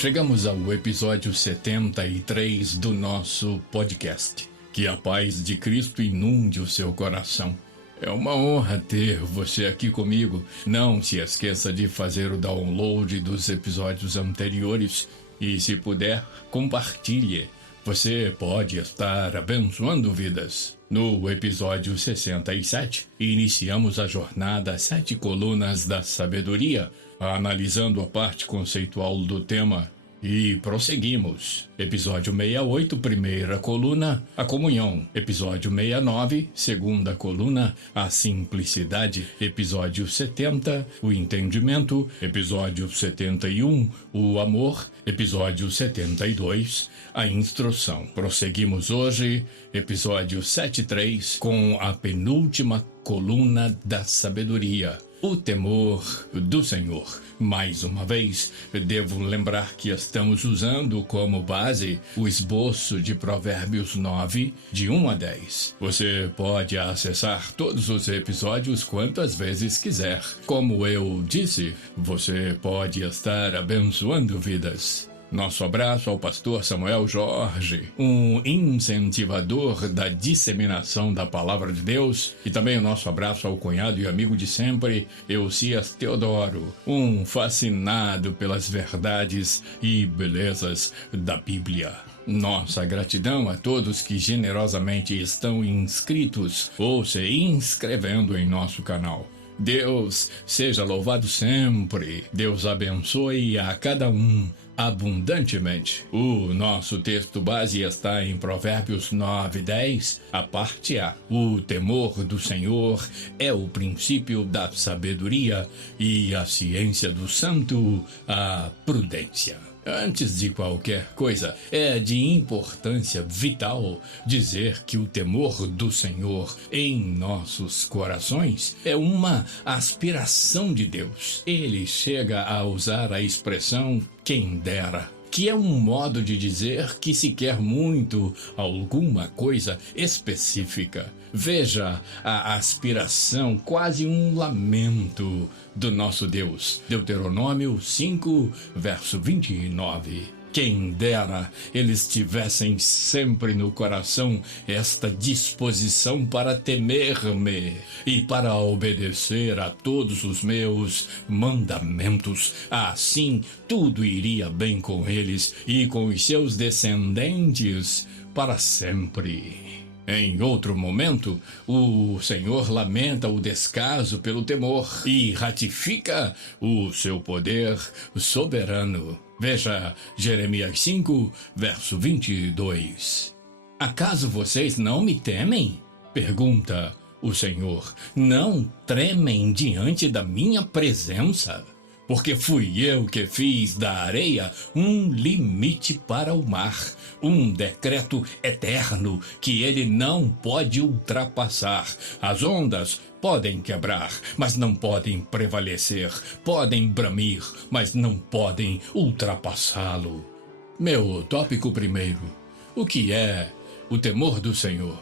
Chegamos ao episódio 73 do nosso podcast. Que a paz de Cristo inunde o seu coração. É uma honra ter você aqui comigo. Não se esqueça de fazer o download dos episódios anteriores e, se puder, compartilhe. Você pode estar abençoando vidas. No episódio 67, iniciamos a jornada 7 colunas da sabedoria, analisando a parte conceitual do tema. E prosseguimos. Episódio 68, primeira coluna, a comunhão. Episódio 69, segunda coluna, a simplicidade. Episódio 70, o entendimento. Episódio 71, o amor. Episódio 72, a instrução. Prosseguimos hoje, episódio 73, com a penúltima coluna da sabedoria. O temor do Senhor. Mais uma vez, devo lembrar que estamos usando como base o esboço de Provérbios 9, de 1 a 10. Você pode acessar todos os episódios quantas vezes quiser. Como eu disse, você pode estar abençoando vidas. Nosso abraço ao pastor Samuel Jorge, um incentivador da disseminação da palavra de Deus, e também o nosso abraço ao cunhado e amigo de sempre, Eucias Teodoro, um fascinado pelas verdades e belezas da Bíblia. Nossa gratidão a todos que generosamente estão inscritos ou se inscrevendo em nosso canal. Deus seja louvado sempre. Deus abençoe a cada um abundantemente. O nosso texto base está em Provérbios 9:10, a parte A. O temor do Senhor é o princípio da sabedoria e a ciência do santo, a prudência. Antes de qualquer coisa, é de importância vital dizer que o temor do Senhor em nossos corações é uma aspiração de Deus. Ele chega a usar a expressão quem dera, que é um modo de dizer que se quer muito alguma coisa específica. Veja a aspiração, quase um lamento do nosso Deus. Deuteronômio 5, verso 29. Quem dera eles tivessem sempre no coração esta disposição para temer-me e para obedecer a todos os meus mandamentos. Assim, tudo iria bem com eles e com os seus descendentes para sempre. Em outro momento, o Senhor lamenta o descaso pelo temor e ratifica o seu poder soberano. Veja Jeremias 5, verso 22. Acaso vocês não me temem? Pergunta o Senhor. Não tremem diante da minha presença? Porque fui eu que fiz da areia um limite para o mar, um decreto eterno que ele não pode ultrapassar. As ondas podem quebrar, mas não podem prevalecer, podem bramir, mas não podem ultrapassá-lo. Meu tópico primeiro: o que é o temor do Senhor?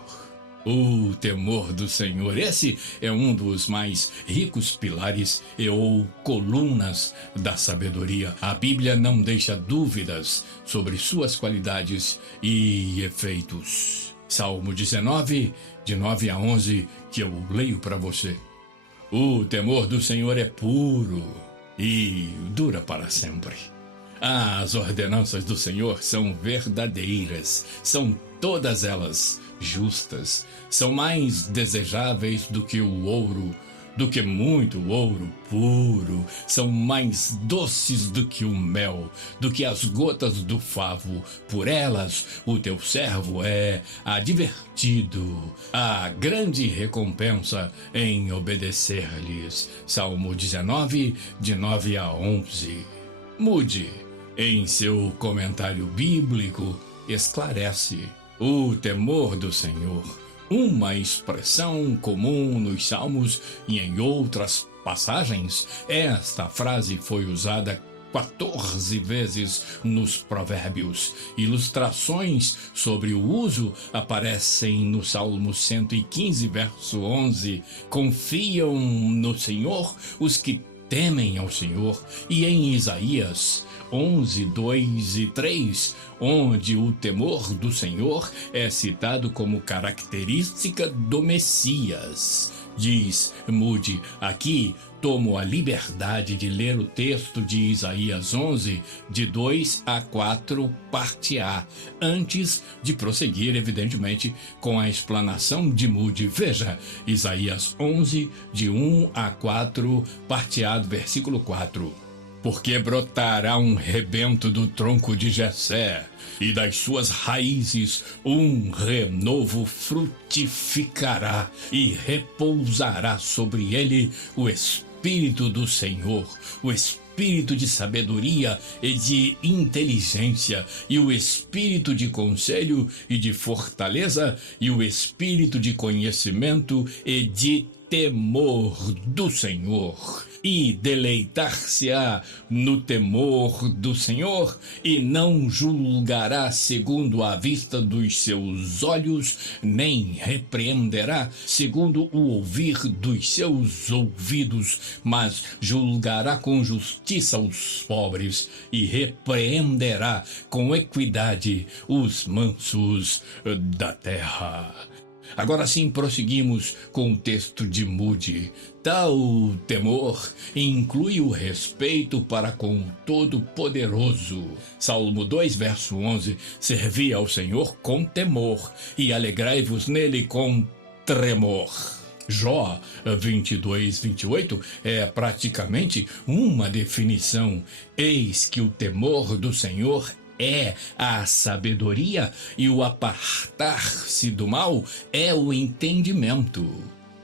O temor do Senhor, esse é um dos mais ricos pilares ou colunas da sabedoria. A Bíblia não deixa dúvidas sobre suas qualidades e efeitos. Salmo 19, de 9 a 11, que eu leio para você. O temor do Senhor é puro e dura para sempre. As ordenanças do Senhor são verdadeiras, são todas elas justas, são mais desejáveis do que o ouro, do que muito ouro puro, são mais doces do que o mel, do que as gotas do favo. Por elas o teu servo é advertido. Há grande recompensa em obedecer-lhes. Salmo 19, de 9 a 11. Mude em seu comentário bíblico, esclarece o temor do Senhor, uma expressão comum nos Salmos e em outras passagens. Esta frase foi usada 14 vezes nos Provérbios. Ilustrações sobre o uso aparecem no Salmo 115, verso 11. Confiam no Senhor os que temem ao Senhor. E em Isaías 11, 2 e 3, onde o temor do Senhor é citado como característica do Messias. Diz Moody: aqui tomo a liberdade de ler o texto de Isaías 11, de 2 a 4, parte A, antes de prosseguir, evidentemente, com a explanação de Moody. Veja, Isaías 11, de 1 a 4, parte A, do versículo 4. Porque brotará um rebento do tronco de Jessé, e das suas raízes um renovo frutificará, e repousará sobre ele o Espírito do Senhor, o Espírito de sabedoria e de inteligência, e o Espírito de conselho e de fortaleza, e o Espírito de conhecimento e de temor do Senhor. E deleitar-se-á no temor do Senhor, e não julgará segundo a vista dos seus olhos, nem repreenderá segundo o ouvir dos seus ouvidos, mas julgará com justiça os pobres, e repreenderá com equidade os mansos da terra. Agora sim, prosseguimos com o texto de Moody. Tal temor inclui o respeito para com o Todo-Poderoso. Salmo 2, verso 11. Servi ao Senhor com temor, e alegrai-vos nele com tremor. Jó 22, 28 é praticamente uma definição. Eis que o temor do Senhor é a sabedoria, e o apartar-se do mal é o entendimento.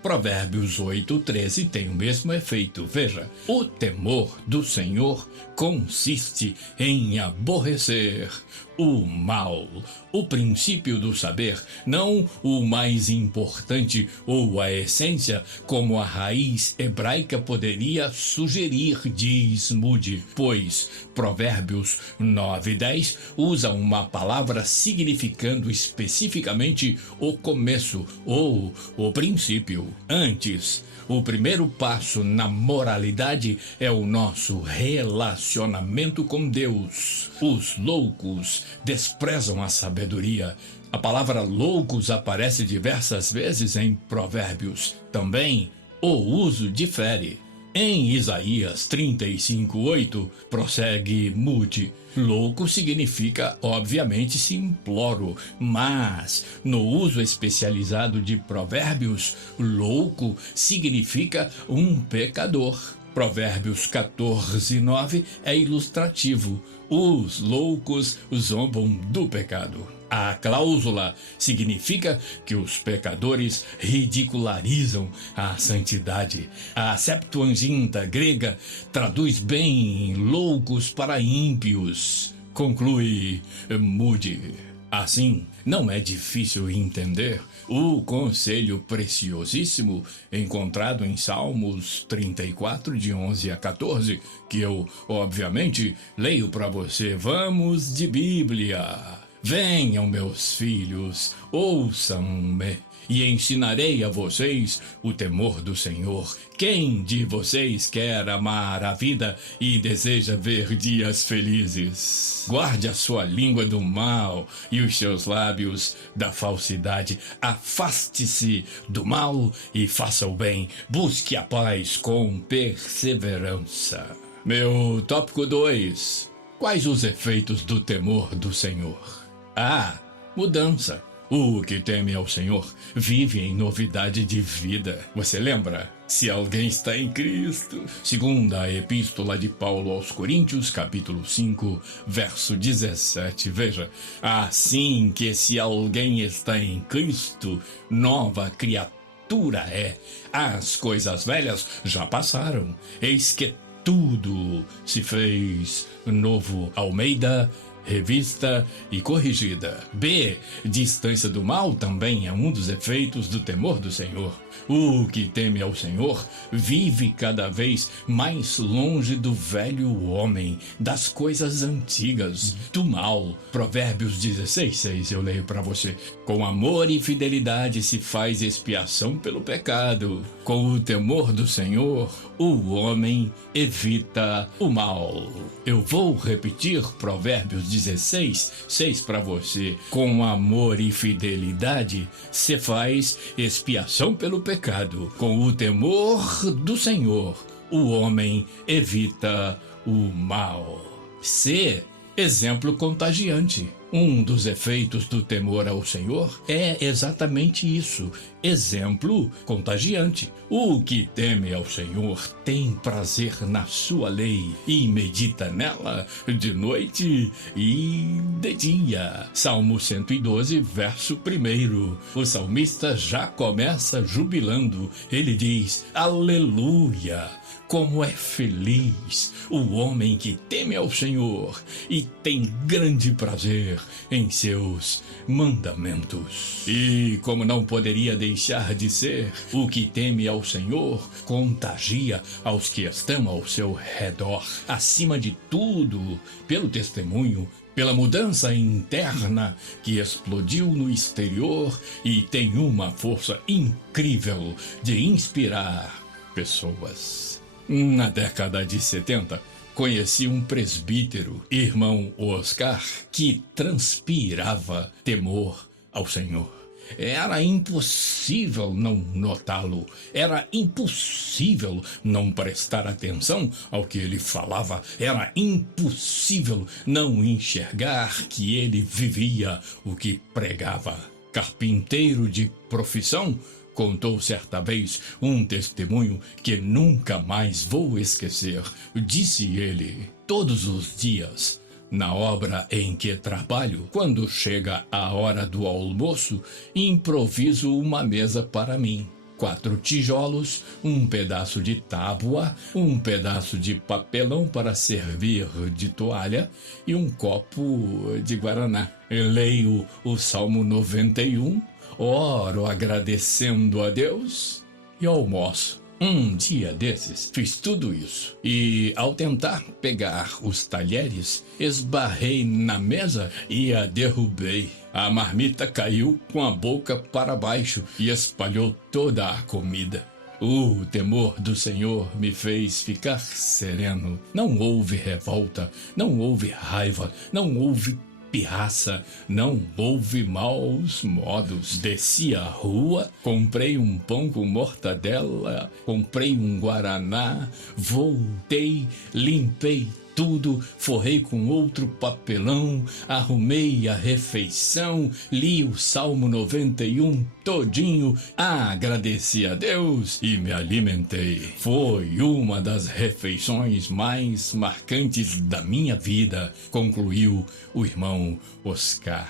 Provérbios 8, 13 tem o mesmo efeito. Veja, o temor do Senhor consiste em aborrecer o mal, o princípio do saber, não o mais importante ou a essência, como a raiz hebraica poderia sugerir, diz Moody, pois Provérbios 9:10 usa uma palavra significando especificamente o começo ou o princípio. Antes, o primeiro passo na moralidade é o nosso relacionamento com Deus. Os loucos desprezam a sabedoria. A palavra loucos aparece diversas vezes em Provérbios. Também o uso difere. Em Isaías 35:8, prossegue Moody, louco significa, obviamente, simplório, mas no uso especializado de Provérbios, louco significa um pecador. Provérbios 14:9 é ilustrativo. Os loucos zombam do pecado. A cláusula significa que os pecadores ridicularizam a santidade. A Septuaginta grega traduz bem loucos para ímpios. Conclui Moody. Assim, não é difícil entender o conselho preciosíssimo encontrado em Salmos 34, de 11 a 14, que eu, obviamente, leio para você. Vamos de Bíblia. Venham, meus filhos, ouçam-me, e ensinarei a vocês o temor do Senhor. Quem de vocês quer amar a vida e deseja ver dias felizes? Guarde a sua língua do mal e os seus lábios da falsidade. Afaste-se do mal e faça o bem. Busque a paz com perseverança. Meu tópico 2. Quais os efeitos do temor do Senhor? A. Mudança. O que teme ao Senhor vive em novidade de vida. Você lembra? Se alguém está em Cristo. Segunda a Epístola de Paulo aos Coríntios, capítulo 5, verso 17. Veja, assim que se alguém está em Cristo, nova criatura é. As coisas velhas já passaram. Eis que tudo se fez novo. Almeida, revista e corrigida. B. Distância do mal também é um dos efeitos do temor do Senhor. O que teme ao Senhor vive cada vez mais longe do velho homem, das coisas antigas, do mal. Provérbios 16:6 eu leio para você. Com amor e fidelidade se faz expiação pelo pecado. Com o temor do Senhor, o homem evita o mal. Eu vou repetir Provérbios 16, 6 para você. Com amor e fidelidade, se faz expiação pelo pecado. Com o temor do Senhor, o homem evita o mal. C. Exemplo contagiante. Um dos efeitos do temor ao Senhor é exatamente isso, exemplo contagiante. O que teme ao Senhor tem prazer na sua lei e medita nela de noite e de dia. Salmo 112, verso 1. O salmista já começa jubilando. Ele diz: Aleluia! Como é feliz o homem que teme ao Senhor e tem grande prazer em seus mandamentos. E como não poderia deixar de ser, o que teme ao Senhor contagia aos que estão ao seu redor. Acima de tudo, pelo testemunho, pela mudança interna que explodiu no exterior e tem uma força incrível de inspirar pessoas. Na década de 70, conheci um presbítero, irmão Oscar, que transpirava temor ao Senhor. Era impossível não notá-lo, era impossível não prestar atenção ao que ele falava, era impossível não enxergar que ele vivia o que pregava. Carpinteiro de profissão, contou certa vez um testemunho que nunca mais vou esquecer. Disse ele: todos os dias, na obra em que trabalho, quando chega a hora do almoço, improviso uma mesa para mim. 4 tijolos, um pedaço de tábua, um pedaço de papelão para servir de toalha e um copo de guaraná. Eu leio o Salmo 91, oro agradecendo a Deus e almoço. Um dia desses, fiz tudo isso e, ao tentar pegar os talheres, esbarrei na mesa e a derrubei. A marmita caiu com a boca para baixo e espalhou toda a comida. O temor do Senhor me fez ficar sereno. Não houve revolta, não houve raiva, não houve pirraça, não houve maus modos. Desci a rua, comprei um pão com mortadela, comprei um guaraná, voltei, limpei tudo, forrei com outro papelão, arrumei a refeição, li o Salmo 91 todinho, agradeci a Deus e me alimentei. Foi uma das refeições mais marcantes da minha vida, concluiu o irmão Oscar.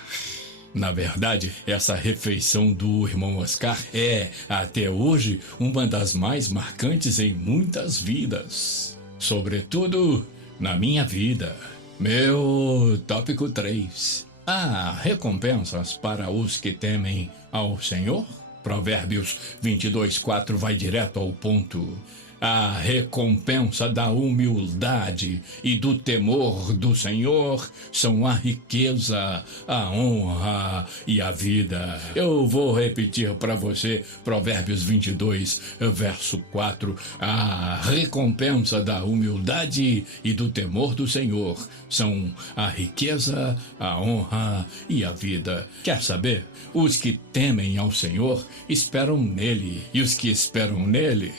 Na verdade, essa refeição do irmão Oscar é, até hoje, uma das mais marcantes em muitas vidas. Sobretudo na minha vida. Meu tópico 3. Há recompensas para os que temem ao Senhor? Provérbios 22:4 vai direto ao ponto. A recompensa da humildade e do temor do Senhor são a riqueza, a honra e a vida. Eu vou repetir para você Provérbios 22, verso 4. A recompensa da humildade e do temor do Senhor são a riqueza, a honra e a vida. Quer saber? Os que temem ao Senhor esperam nele, e os que esperam nele...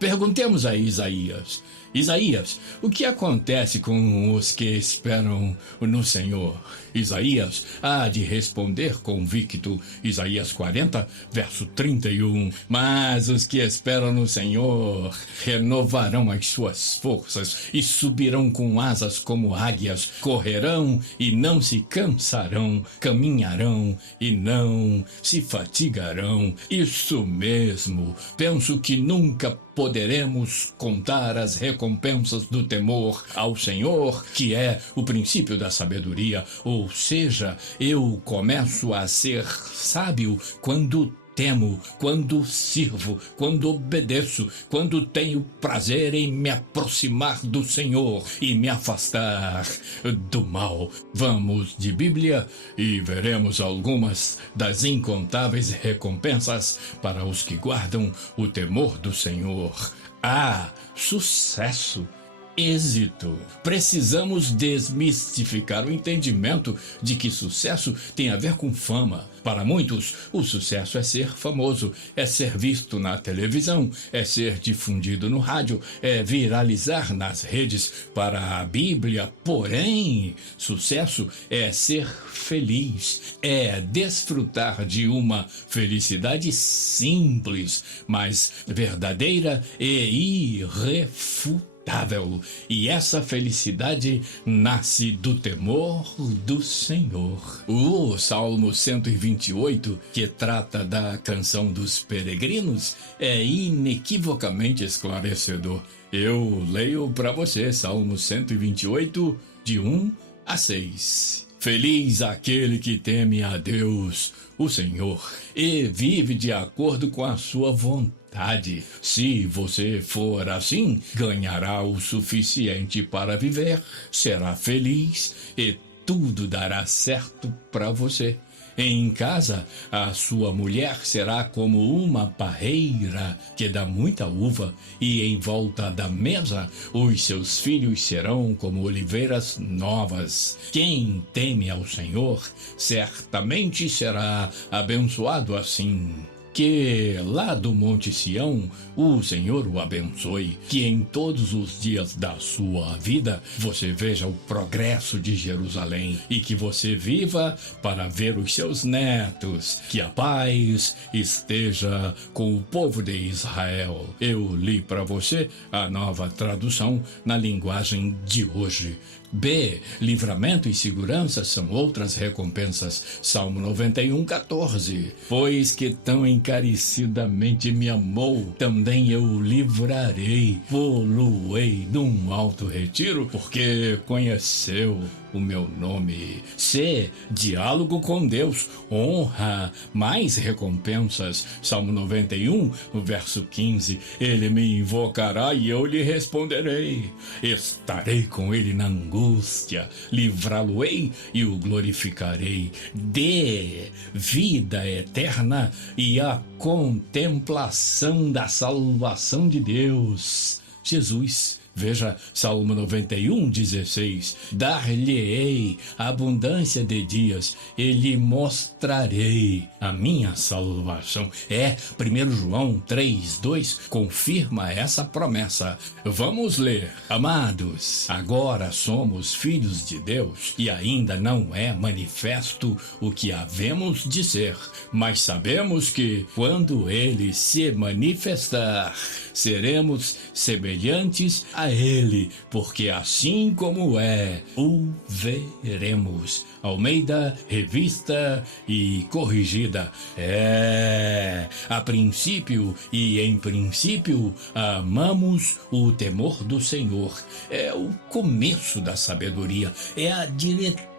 perguntemos a Isaías. Isaías, o que acontece com os que esperam no Senhor? Isaías há de responder convicto. Isaías 40, verso 31. Mas os que esperam no Senhor renovarão as suas forças e subirão com asas como águias, correrão e não se cansarão, caminharão e não se fatigarão. Isso mesmo, penso que nunca poderemos contar as recompensas do temor ao Senhor, que é o princípio da sabedoria. Ou seja, eu começo a ser sábio quando temo, quando sirvo, quando obedeço, quando tenho prazer em me aproximar do Senhor e me afastar do mal. Vamos de Bíblia e veremos algumas das incontáveis recompensas para os que guardam o temor do Senhor. sucesso, êxito. Precisamos desmistificar o entendimento de que sucesso tem a ver com fama. Para muitos, o sucesso é ser famoso, é ser visto na televisão, é ser difundido no rádio, é viralizar nas redes. Para a Bíblia, porém, sucesso é ser feliz, é desfrutar de uma felicidade simples, mas verdadeira e irrefutável. E essa felicidade nasce do temor do Senhor. O Salmo 128, que trata da canção dos peregrinos, é inequivocamente esclarecedor. Eu leio para você Salmo 128, de 1 a 6. Feliz aquele que teme a Deus, o Senhor, e vive de acordo com a sua vontade. Se você for assim, ganhará o suficiente para viver, será feliz e tudo dará certo para você. Em casa, a sua mulher será como uma parreira que dá muita uva, e em volta da mesa os seus filhos serão como oliveiras novas. Quem teme ao Senhor certamente será abençoado assim. Que lá do Monte Sião o Senhor o abençoe, que em todos os dias da sua vida você veja o progresso de Jerusalém e que você viva para ver os seus netos. Que a paz esteja com o povo de Israel. Eu li para você a Nova Tradução na linguagem de hoje. B. Livramento e segurança são outras recompensas. Salmo 91, 14. Pois que tão encarecidamente me amou, também eu o livrarei, pô-lo-ei num alto retiro, porque conheceu o meu nome. C. Diálogo com Deus, honra, mais recompensas. Salmo 91, verso 15. Ele me invocará e eu lhe responderei. Estarei com ele na angústia, livrá-lo-ei e o glorificarei. D. Vida eterna e a contemplação da salvação de Deus. Jesus. Veja Salmo 91, 16. Dar-lhe-ei abundância de dias, e lhe mostrarei a minha salvação. 1 João 3, 2 confirma essa promessa. Vamos ler. Amados, agora somos filhos de Deus, e ainda não é manifesto o que havemos de ser, mas sabemos que, quando ele se manifestar, seremos semelhantes a ele, porque assim como o veremos. Almeida, revista e corrigida. A princípio e em princípio, amamos o temor do Senhor. É o começo da sabedoria, é a diretriz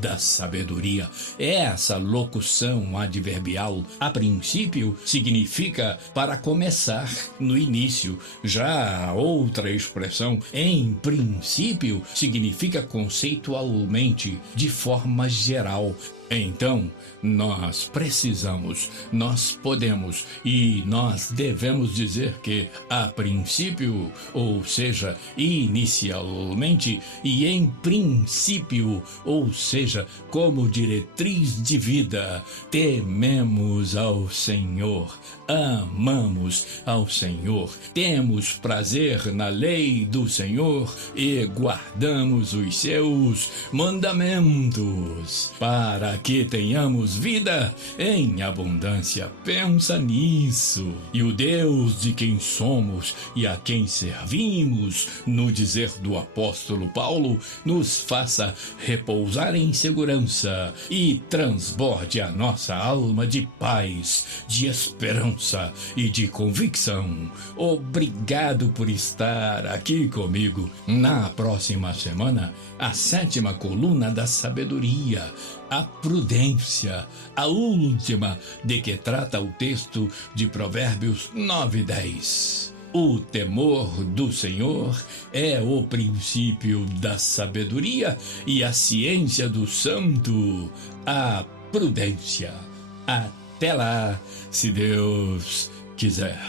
da sabedoria. Essa locução adverbial, a princípio, significa para começar, no início. Já a outra expressão, em princípio, significa conceitualmente, de forma geral. Então, nós precisamos, nós podemos e nós devemos dizer que, a princípio, ou seja, inicialmente, e em princípio, ou seja, como diretriz de vida, tememos ao Senhor, amamos ao Senhor, temos prazer na lei do Senhor e guardamos os seus mandamentos, para que tenhamos vida em abundância. Pensa nisso. E o Deus de quem somos e a quem servimos, no dizer do apóstolo Paulo, nos faça repousar em segurança e transborde a nossa alma de paz, de esperança e de convicção. Obrigado por estar aqui comigo. Na próxima semana, a 7ª coluna da sabedoria, a prudência, a última de que trata o texto de Provérbios 9:10. O temor do Senhor é o princípio da sabedoria e a ciência do santo, a prudência. Até lá, se Deus quiser.